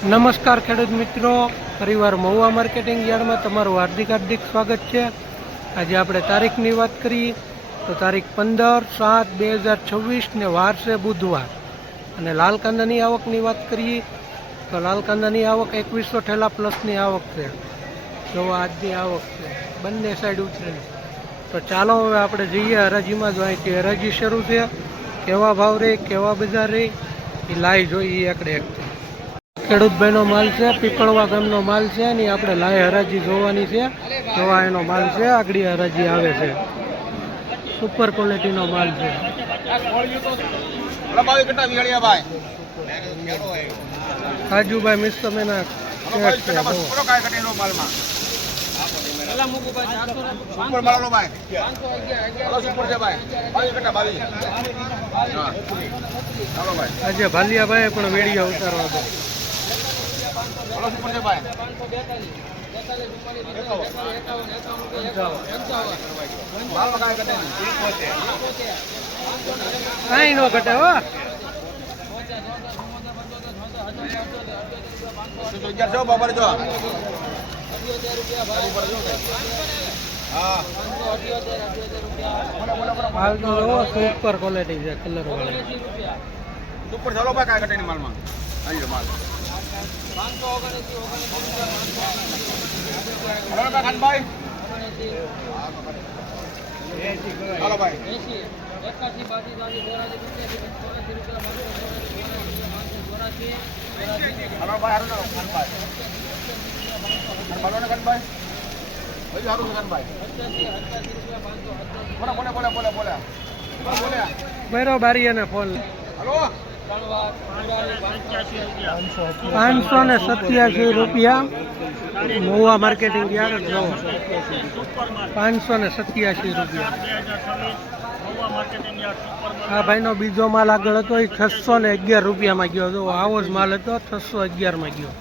નમસ્કાર ખેડૂત મિત્રો, પરિવાર મહુવા માર્કેટિંગ યાર્ડમાં તમારું હાર્દિક સ્વાગત છે। આજે આપણે તારીખની વાત કરીએ તો તારીખ 15/7/2026 ને વાર છે બુધવાર। અને લાલ કાંદાની આવકની વાત કરીએ તો લાલ કાંદાની આવક 2100 ઠેલા પ્લસની આવક છે। જો આજની આવક છે બંને સાઈડ ઉતરેલી। તો ચાલો હવે આપણે જઈએ હરાજીમાં। જો અહીંથી હરાજી શરૂ છે, કેવા ભાવ રહે કેવા બજાર રહે એ લાઈ જોઈએ એકડે એક। ખેડૂત ભાઈનો માલ છે, પીપળવા ગામનો માલ છે ને આપણે લાય હરાજી જોવાની છે। જોવા એનો માલ છે, આગળ હરાજી આવે છે, સુપર ક્વોલિટીનો માલ છે। રાજુભાઈ મિસ્તમેના શેઠ છે। આજે ભાલિયાભાઈ પણ વેડિયા ઉતારવા દો। કઈ નો ઘટે હો। સુપર ક્વોલિટી છે, કલર વાળો સુપર ચાલો ભાઈ કાંઈ ઘટે નહીં માલમાં। આવી માલ ભાઈ હાલો ભાઈ હાલો ભાઈ મેરો બારીયાને ફોન 587 રૂપિયા મહુવા માર્કેટિંગ યાર્ડ। જો 587 રૂપિયા। આ ભાઈનો બીજો માલ આગળ હતો એ 611 રૂપિયામાં ગયો। જો આવો જ માલ હતો 611માં ગયો।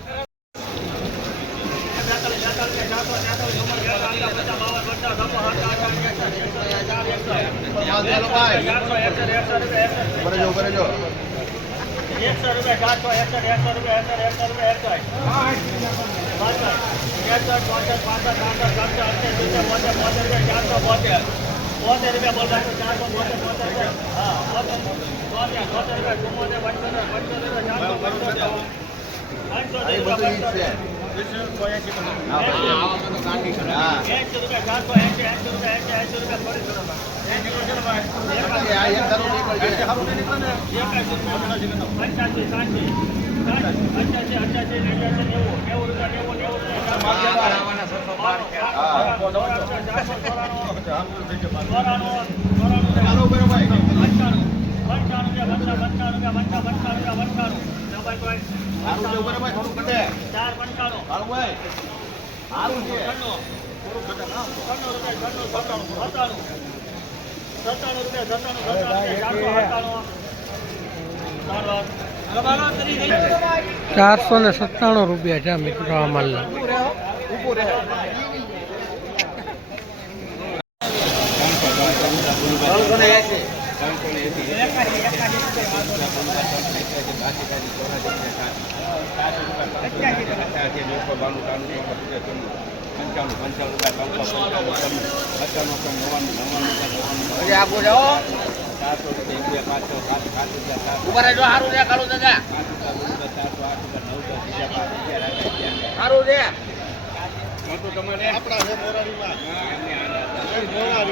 ₹497 છે મિત્રો આ માલના।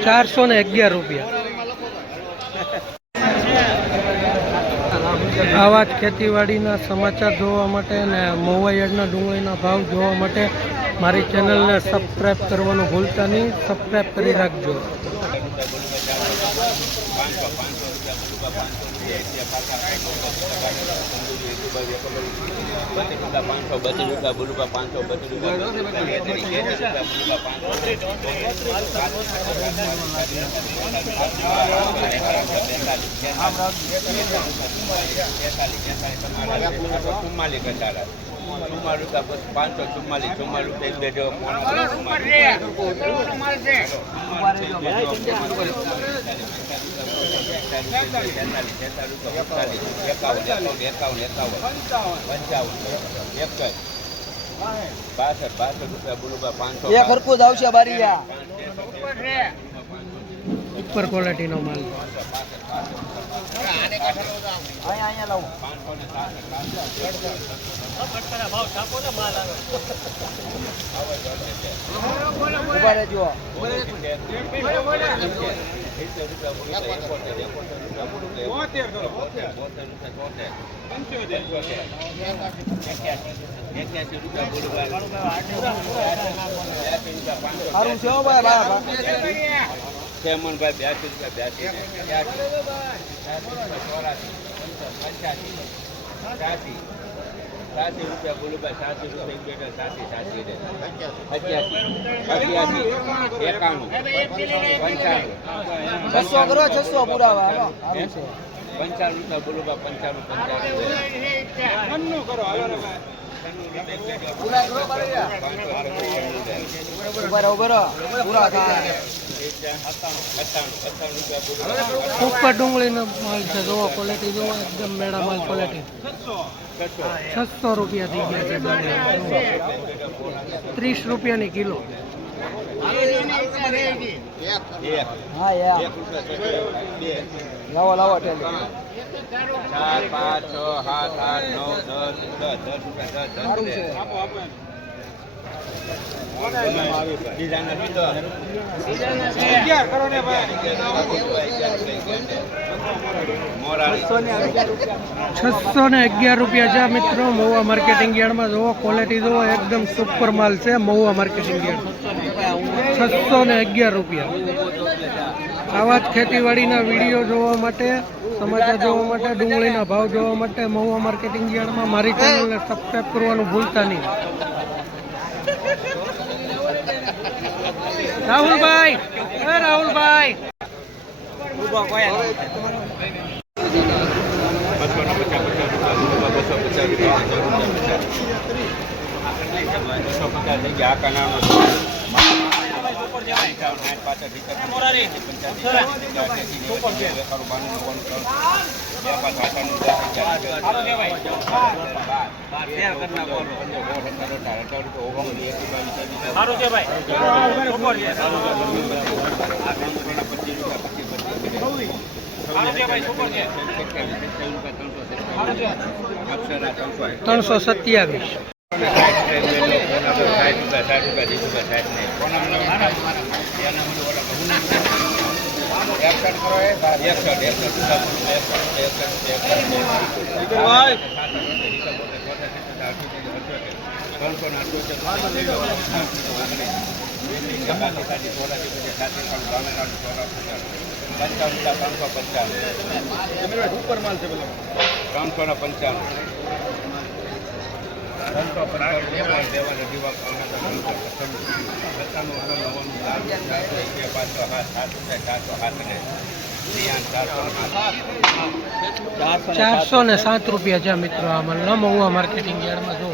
₹411। આવા જ ખેતીવાડીના સમાચાર જોવા માટે અને મહુવા યાર્ડના ડુંગળીના ભાવ જોવા માટે મારી ચેનલને સબસ્ક્રાઈબ કરવાનું ભૂલતા નહીં। સબસ્ક્રાઈબ કરી રાખજો। એક હરખું જ આવશે બારીયા સુપર ક્વોલિટીનો માલ અહીંયા લાવો ઉભા રહેજો સારું છે હો ભાઈ ભાઈ 82 રૂપિયા બોલું ભાઈ છસો કરો 600 પુરાવા હાલો સારું છે 55 રૂપિયા બોલું ભાઈ 55 કરો હાલો પૂરા કરો બારીયા ઉભા રહો પૂરા થાય સુપર ડુંગળીનો માલ છે જોવો ક્વોલિટી જોવો એકદમ મેળા માલ ક્વોલિટી 600 રૂપિયા થઈ ગયા છે ડુંગળી 30 રૂપિયાની કિલો હા યાર લાવો લાવો ટેલી 4 5 6 7 8 9 10 10 સારું છે ₹611 છે મિત્રો મહુવા માર્કેટિંગ યાર્ડમાં જોવો ક્વોલિટી જોવો એકદમ સુપર માલ છે મહુવા માર્કેટિંગ યાર્ડ ₹611 આવા જ ખેતીવાડીના વિડીયો જોવા માટે સમાચાર જોવા માટે ડુંગળીના ભાવ જોવા માટે મહુવા માર્કેટિંગ યાર્ડમાં મારી ચેનલને સબસ્ક્રાઈબ કરવાનું ભૂલતા નહીં રાહુલભાઈ રાહુલભાઈ ₹327 ઉપર માલ છે પેલો 355 ₹407 છે મિત્રો આ માલ મહુવા માર્કેટિંગ યાર્ડમાં જો